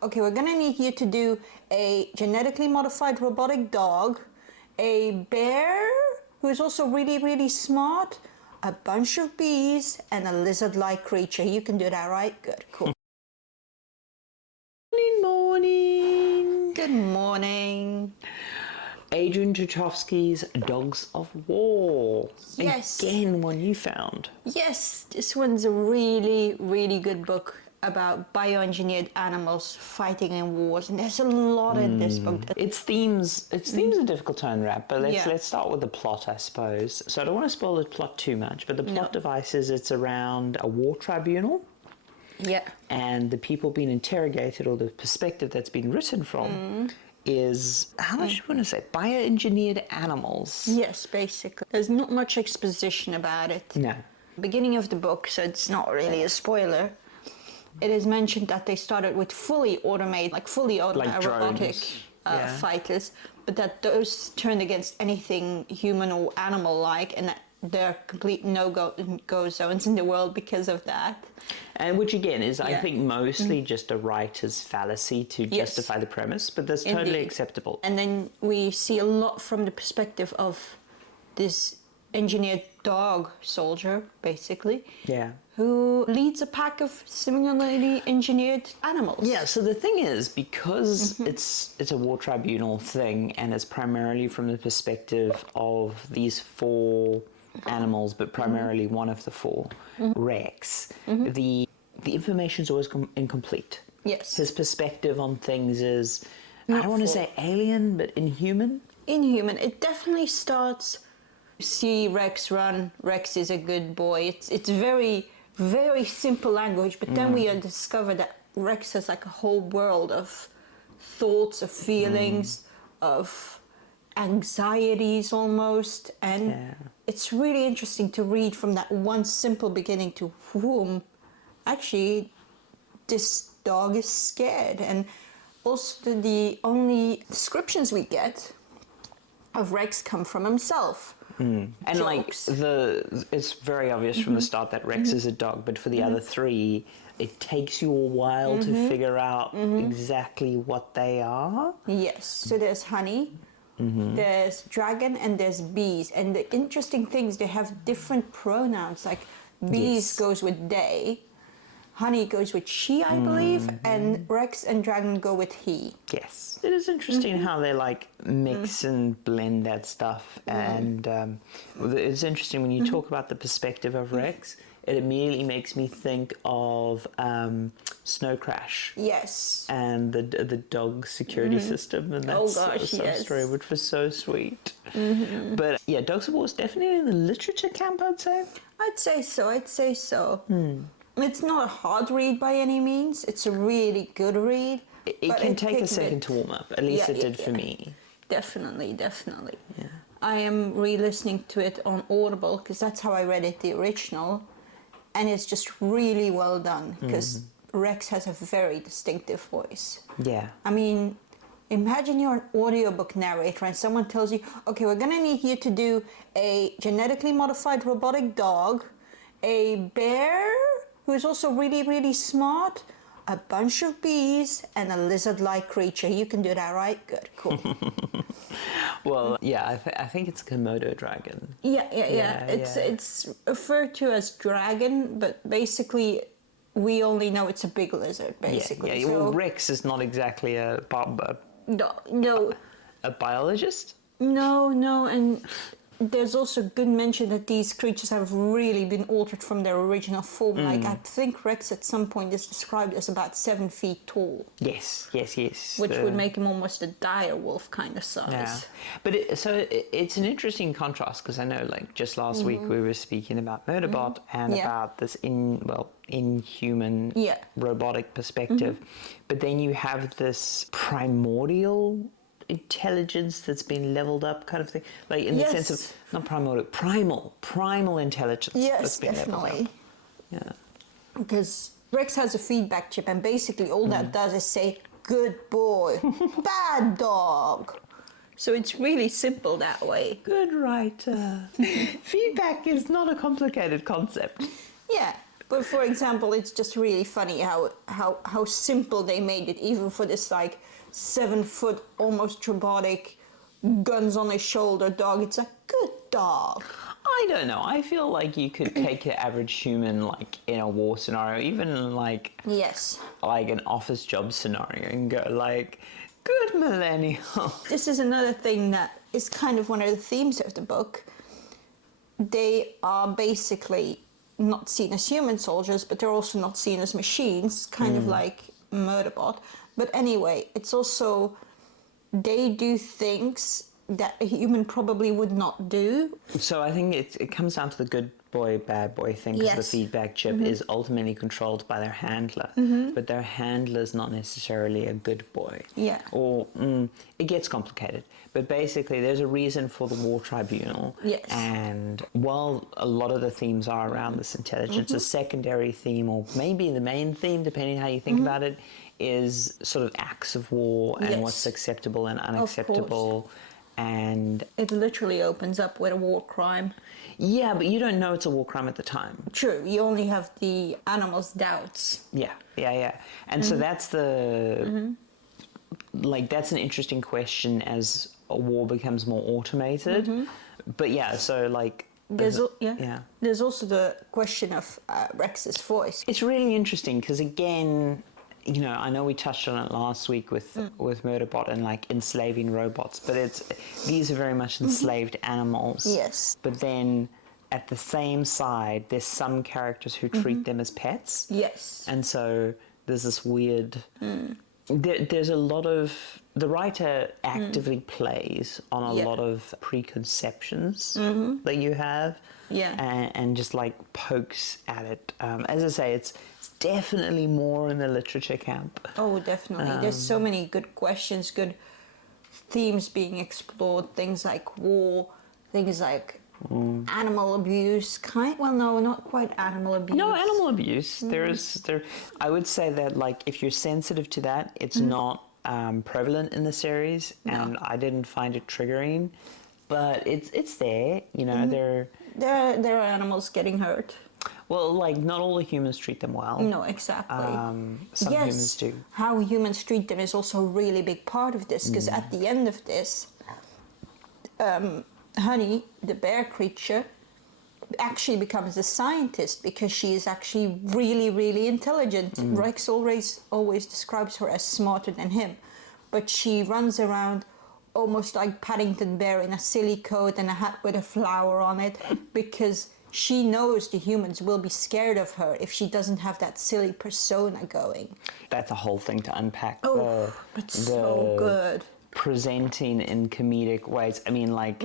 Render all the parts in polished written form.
Okay, we're gonna need you to do a genetically modified robotic dog, a bear who's also really, really smart, a bunch of bees, and a lizard-like creature. You can do that, right? Good, cool. Morning. Good morning. Adrian Tchaikovsky's Dogs of War. Yes. Again, one you found. Yes, this one's a really, really good book about bioengineered animals fighting in wars, and there's a lot in this book. Its themes are difficult to unwrap, but Yeah. let's start with the plot, I suppose. So I don't want to spoil the plot too much, but the plot device is it's around a war tribunal. Yeah. And the people being interrogated, or the perspective that's been written from, is, how much do you want to say, bioengineered animals? Yes, basically. There's not much exposition about it. No. Beginning of the book, so it's not really a spoiler. It is mentioned that they started with fully automated, like Like robotic drones. fighters, but that those turned against anything human or animal-like, and that they're complete no-go zones in the world because of that. And which again is, I Yeah. think, mostly just a writer's fallacy to justify the premise, but that's totally Indeed. acceptable. And then we see a lot from the perspective of this engineered dog soldier, basically. Yeah. Who leads a pack of similarly engineered animals. Yeah, so the thing is, because it's a war tribunal thing, and it's primarily from the perspective of these four animals, but primarily one of the four, Rex, the information's always incomplete. Yes. His perspective on things is, I don't want to say alien, but inhuman. Inhuman. It definitely starts. See Rex run. Rex is a good boy. It's very, very simple language, but then we discover that Rex has like a whole world of thoughts, of feelings, of anxieties almost, and it's really interesting to read from that one simple beginning to whom actually this dog is scared. And also the only descriptions we get of Rex come from himself. And Jokes. it's very obvious from the start that Rex is a dog, but for the other three, it takes you a while to figure out exactly what they are. Yes. So there's honey, there's dragon, and there's bees. And the interesting things, they have different pronouns. Like bees goes with they, honey goes with she, I believe, and Rex and dragon go with he. Yes. It is interesting how they like mix and blend that stuff. And it's interesting when you talk about the perspective of Rex, it immediately makes me think of Snow Crash. Yes. And the dog security system and that story, which was so sweet. But yeah, Dogs of War is definitely in the literature camp, I'd say. I'd say so. It's not a hard read by any means. It's a really good read. It can take a second to warm up. At least it did for me. Definitely. Yeah. I am re-listening to it on Audible because that's how I read it, the original. And it's just really well done because Rex has a very distinctive voice. Yeah. I mean, imagine you're an audiobook narrator and someone tells you, okay, we're going to need you to do a genetically modified robotic dog, a bear who's also really, really smart, a bunch of bees, and a lizard-like creature. You can do that, right? Good, cool. Well, yeah, I think it's Komodo dragon. Yeah. It's referred to as dragon, but basically we only know it's a big lizard, basically. Yeah. Well, Rex is not exactly a biologist. No, and there's also good mention that these creatures have really been altered from their original form. Like, I think Rex at some point is described as about 7 feet tall. Yes. Which would make him almost a dire wolf kind of size. Yeah. But it's an interesting contrast, because I know, like, just last week we were speaking about Murderbot and about this inhuman robotic perspective. But then you have this primordial intelligence that's been leveled up kind of thing, like in the sense of not primordial, primal intelligence that's been leveled up. Yeah, because Rex has a feedback chip, and basically all that does is say good boy, bad dog. So it's really simple that way. Good writer. Feedback is not a complicated concept. Yeah, But for example, it's just really funny how simple they made it, even for this like 7-foot, almost robotic, guns on his shoulder dog. It's a good dog. I don't know. I feel like you could take an average human, like in a war scenario, even like Yes, like an office job scenario, and go like, "Good millennial." this is another thing that is kind of one of the themes of the book. They are basically not seen as human soldiers, but they're also not seen as machines, kind of like Murderbot. But anyway, it's also, they do things that a human probably would not do. So I think it comes down to the good boy, bad boy thing, because the Yes. feedback chip is ultimately controlled by their handler, but their handler is not necessarily a good boy. Yeah. Or it gets complicated. But basically, there's a reason for the war tribunal. Yes. And while a lot of the themes are around this intelligence, a secondary theme, or maybe the main theme, depending how you think about it, is sort of acts of war and Yes. what's acceptable and unacceptable. And It literally opens up with a war crime. yeah, but you don't know it's a war crime at the time. True, you only have the animal's doubts. Yeah. And so that's the like that's an interesting question as a war becomes more automated. But yeah, so like There's also the question of Rex's voice. it's really interesting because again, you know, I know we touched on it last week with Murderbot and like enslaving robots, but these are very much enslaved animals. Yes. But then at the same side, there's some characters who treat them as pets. Yes. And so there's this weird. There's a lot of. The writer actively plays on a lot of preconceptions that you have. Yeah. And just like pokes at it. As I say, it's definitely more in the literature camp. Oh, definitely. There's so many good questions, good themes being explored. Things like war, things like animal abuse. Well, no, not quite animal abuse. No, animal abuse. I would say that like if you're sensitive to that, it's not prevalent in the series, and I didn't find it triggering. But it's there. You know, There are animals getting hurt. Well, like not all the humans treat them well. No, exactly. Some humans do. How humans treat them is also a really big part of this, because at the end of this, Honey, the bear creature, actually becomes a scientist because she is actually really, really intelligent. Rex always describes her as smarter than him, but she runs around almost like Paddington Bear in a silly coat and a hat with a flower on it, because she knows the humans will be scared of her if she doesn't have that silly persona going. That's a whole thing to unpack. Oh, but so good. Presenting in comedic ways. I mean, like,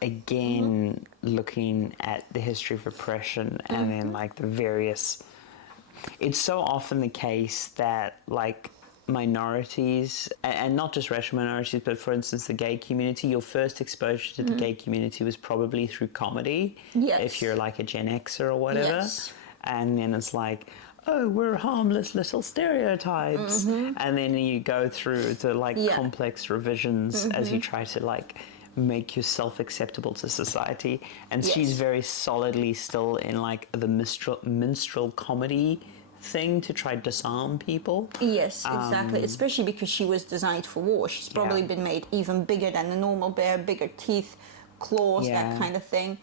again, looking at the history of oppression and then, like, the various... It's so often the case that, like, minorities, and not just racial minorities, but for instance the gay community, your first exposure to the gay community was probably through comedy, if you're like a Gen Xer or whatever, and then it's like, oh, we're harmless little stereotypes, and then you go through the like complex revisions as you try to like make yourself acceptable to society, and she's very solidly still in like the minstrel comedy thing to try to disarm people. Yes, exactly. Especially because she was designed for war. She's probably been made even bigger than a normal bear, bigger teeth, claws, that kind of thing.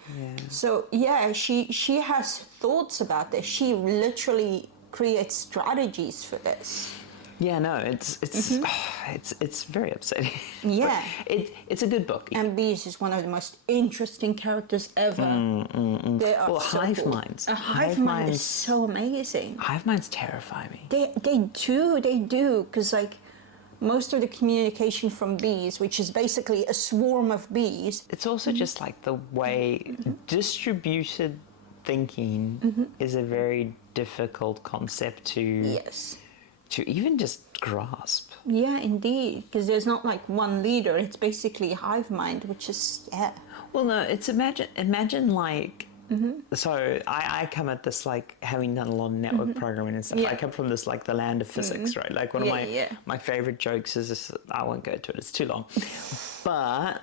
So she has thoughts about this. She literally creates strategies for this. Yeah, no, it's very upsetting. Yeah, it's a good book. And Bees is one of the most interesting characters ever. They are so Hive cool. minds. A hive mind is so amazing. Hive minds terrify me. They do, because like most of the communication from bees, which is basically a swarm of bees. It's also just like the way distributed thinking is a very difficult concept to even just grasp. Yeah, indeed, because there's not like one leader. It's basically hive mind, which is Well, no, it's imagine like. So I come at this like having done a lot of network programming and stuff. I come from this like the land of physics, right? Like one of my favorite jokes is this. I won't go into it; it's too long. But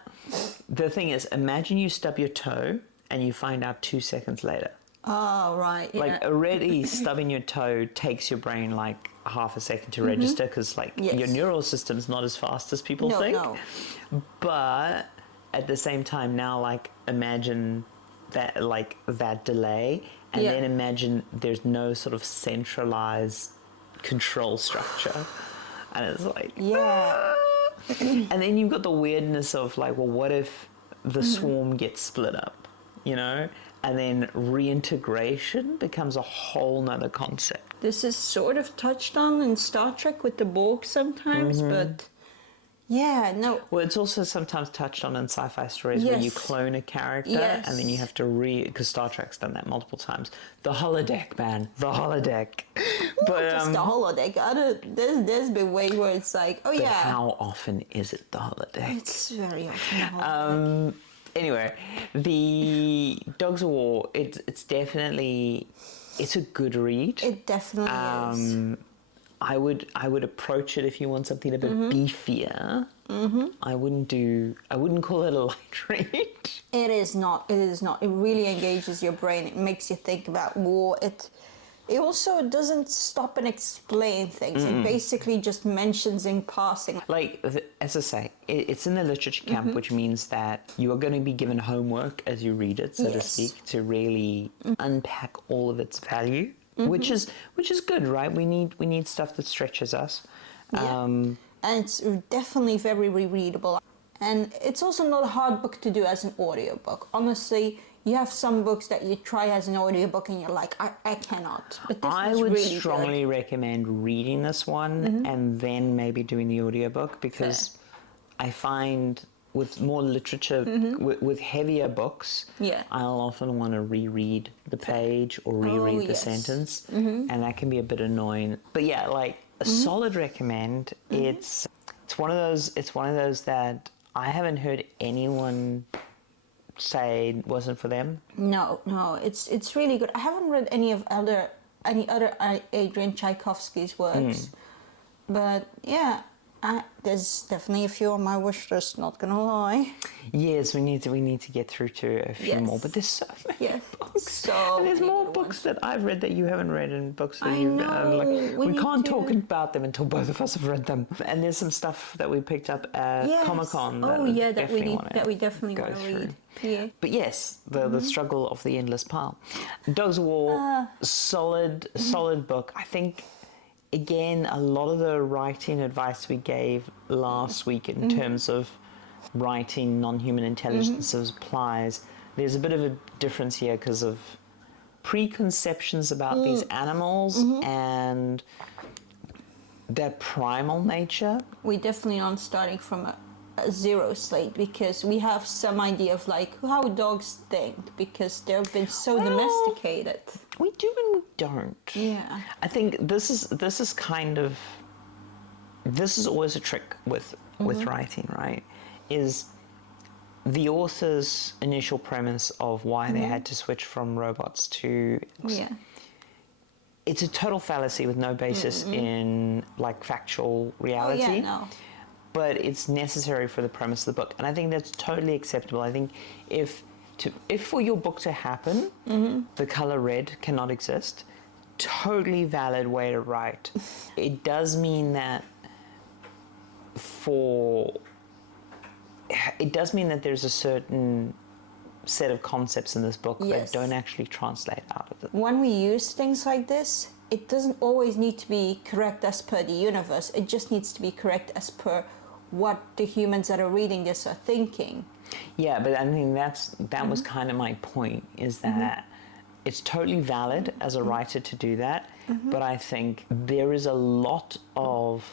the thing is, imagine you stub your toe and you find out 2 seconds later. Oh, right. Yeah. Like already stubbing your toe takes your brain like half a second to register because like your neural system's not as fast as people think. No. But at the same time now, like imagine that, like that delay, and then imagine there's no sort of centralized control structure, and it's like and then you've got the weirdness of like, well, what if the swarm gets split up, you know? And then reintegration becomes a whole nother concept. This is sort of touched on in Star Trek with the Borg sometimes, but yeah, no. Well, it's also sometimes touched on in sci-fi stories where you clone a character and then you have to because Star Trek's done that multiple times. The holodeck, man. The holodeck. But just the holodeck. There's been ways where it's like, but how often is it the holodeck? It's very often the holodeck. Anyway, the Dogs of War, it's definitely, it's a good read. It definitely is. I would approach it if you want something a bit beefier. I wouldn't call it a light read. It is not. It really engages your brain. It makes you think about war. It also doesn't stop and explain things. It basically just mentions in passing. Like, as I say, it's in the literature camp, which means that you are going to be given homework as you read it, so to speak, to really unpack all of its value, which is good, right? We need stuff that stretches us. And it's definitely very rereadable. And it's also not a hard book to do as an audiobook. Honestly, you have some books that you try as an audiobook and you're like, I cannot. But this I is would really strongly recommend reading this one and then maybe doing the audiobook, because I find with more literature, with heavier books, I'll often want to reread the page or reread the sentence, and that can be a bit annoying. But yeah, like a solid recommend. It's one of those that I haven't heard anyone say wasn't for them. No, it's really good. I haven't read any other Adrian Tchaikovsky's works, but yeah, there's definitely a few on my wish list. Not gonna lie. Yes, we need to get through to a few more, but there's so many books. And there's more books that I've read that you haven't read, and books that you've like. We can't talk about them until both of us have read them. And there's some stuff that we picked up at Comic-Con. That we definitely want to read. Yeah. But yes, the struggle of the endless pile. Dogs of War, solid book. I think, again, a lot of the writing advice we gave last week in terms of writing non-human intelligences applies. There's a bit of a difference here because of preconceptions about these animals and their primal nature. We definitely aren't starting from a zero slate, because we have some idea of like how dogs think, because they've been so domesticated. We do and we don't. Yeah. I think this is always a trick with writing, right? Is the author's initial premise of why they had to switch from robots to it's a total fallacy with no basis in like factual reality. But it's necessary for the premise of the book, and I think that's totally acceptable. I think if for your book to happen, the color red cannot exist. Totally valid way to write. It does mean that there's a certain set of concepts in this book that don't actually translate out of it. When we use things like this, it doesn't always need to be correct as per the universe. It just needs to be correct as per what the humans that are reading this are thinking. Yeah, but I think that was kind of my point, is that it's totally valid as a writer to do that, but I think there is a lot of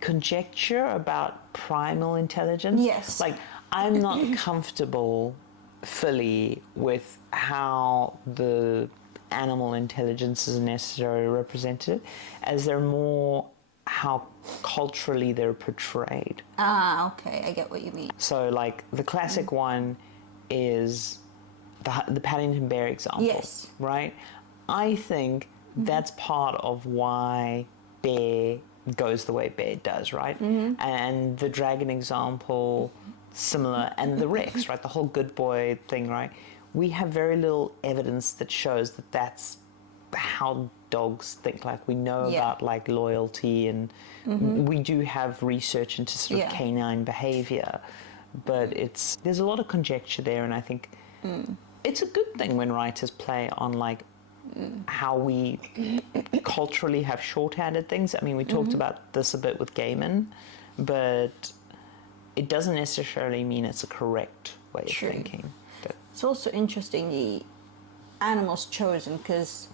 conjecture about primal intelligence. Yes. Like, I'm not comfortable fully with how the animal intelligences are necessarily represented, as they're more how culturally they're portrayed. Okay, I get what you mean. So, like, the classic one is the Paddington Bear example. Yes. Right? I think that's part of why Bear goes the way Bear does, right? And the dragon example, similar, and the Rex, right? The whole good boy thing, right? we have very little evidence that shows that that's how dogs think. Like, we know about like loyalty, and we do have research into sort of canine behavior, but there's a lot of conjecture there, and I think it's a good thing when writers play on like how we culturally have shorthanded things. I mean, we talked about this a bit with Gaiman, but it doesn't necessarily mean it's a correct way of thinking. But it's also interesting the animals chosen, because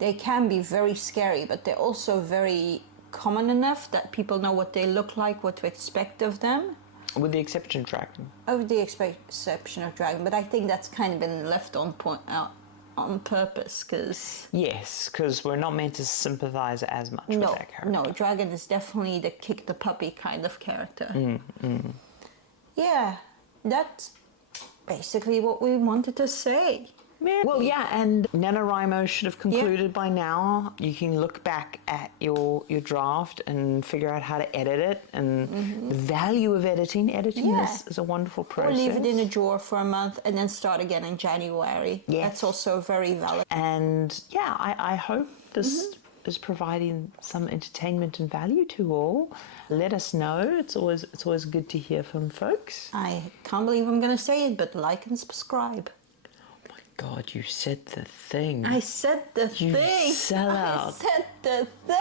they can be very scary, but they're also very common enough that people know what they look like, what to expect of them. With the exception of Dragon. With the exception of Dragon, but I think that's kind of been left on purpose, because... Yes, because we're not meant to sympathise as much with that character. No, Dragon is definitely the kick the puppy kind of character. Yeah, that's basically what we wanted to say. Well, yeah, and NaNoWriMo should have concluded by now. You can look back at your draft and figure out how to edit it, and the value of editing. Editing is a wonderful process. Or leave it in a drawer for a month and then start again in January. Yes. That's also very valid. And yeah, I hope this is providing some entertainment and value to all. Let us know. It's always good to hear from folks. I can't believe I'm going to say it, but like and subscribe. God, you said the thing. I said the thing. You sell out. I said the thing.